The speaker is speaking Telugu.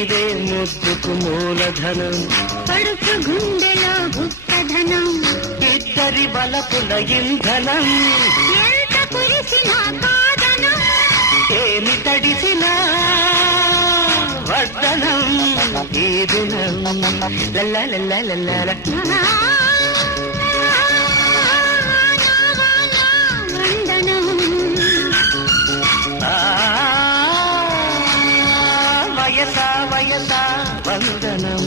నీదే ముద్దుకు మూలధనం, పడుకు గుండెలో గుప్తధనం, ఇద్దరి బలపుల ఇంధనం, ఎంత కురిసిన కాదనం, ఏమి తడిసినా వర్ధనం ఈ దినం. వందనం వయసా వయసా వందనం.